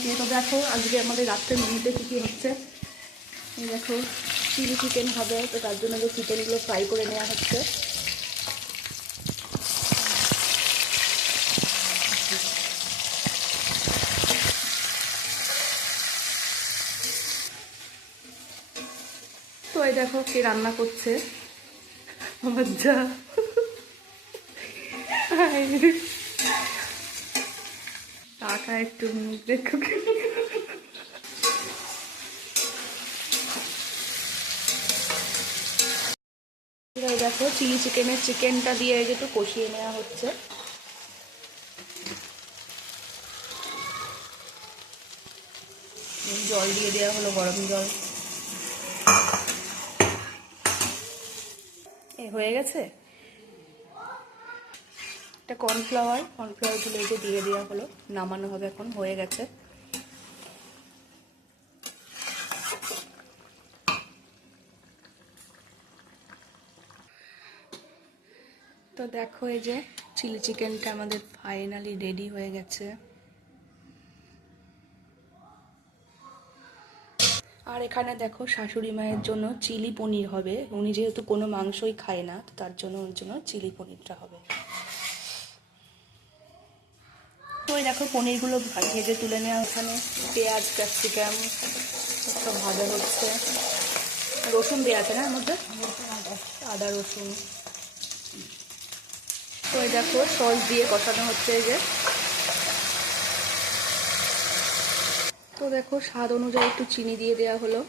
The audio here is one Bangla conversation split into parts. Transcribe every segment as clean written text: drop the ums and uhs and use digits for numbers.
সবাইকে। তো দেখো আজকে আমাদের রাত্রের মেনুতে কী কী হচ্ছে। এই দেখো চিলি চিকেন হবে, তো তার জন্য যে চিকেনগুলো ফ্রাই করে নেওয়া হচ্ছে। তো এই দেখো কে রান্না করছে, আমার যা। টাকা একটু মুখ দেখো। দেখো চিলি চিকেনটা দিয়ে একটু কষিয়ে নেওয়া হচ্ছে। জল দিয়ে দেওয়া হলো, গরম জল। হয়ে গেছে। একটা কর্নফ্লাওয়ারগুলো এই যে দিয়ে দেওয়া হলো, নামানো হবে এখন, হয়ে গেছে। তো দেখো এই যে চিলি চিকেনটা আমাদের ফাইনালি রেডি হয়ে গেছে। আর এখানে দেখো শাশুড়ি মায়ের জন্য চিলি পনির হবে। উনি যেহেতু কোনো মাংসই খায় না, তো তার জন্য ওর জন্য চিলি পনিরটা হবে। তো এই দেখো পনিরগুলো ভেজে তুলে নেওয়া, ওখানে পেঁয়াজ ক্যাপসিকাম সব ভাজা হচ্ছে। রসুন দেওয়া আছে না এর মধ্যে, আদা রসুন। তো এই দেখো সস দিয়ে কষানো হচ্ছে এই যে। তো দেখো স্বাদ অনুযায়ী একটু চিনি দিয়ে দেওয়া হলো।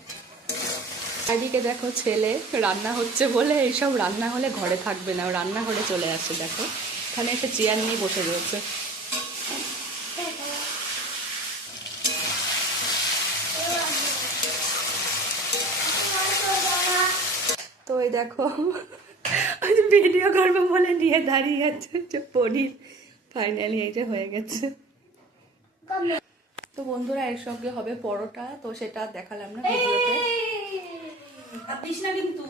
এদিকে দেখো ছেলে রান্না হচ্ছে বলে এইসব রান্না হলে ঘরে থাকবে না, রান্নাঘরে চলে আসে। দেখো এখানে একটা চেয়ার নিয়ে বসে রয়েছে। তো এই দেখো ভিডিও করবো বলে নিয়ে দাঁড়িয়ে আছে যে পনির ফাইনালি এই যে হয়ে গেছে। তো বন্ধুরা এর সঙ্গে হবে পরোটা, তো সেটা দেখালাম না ভিডিওতে। কিন্তু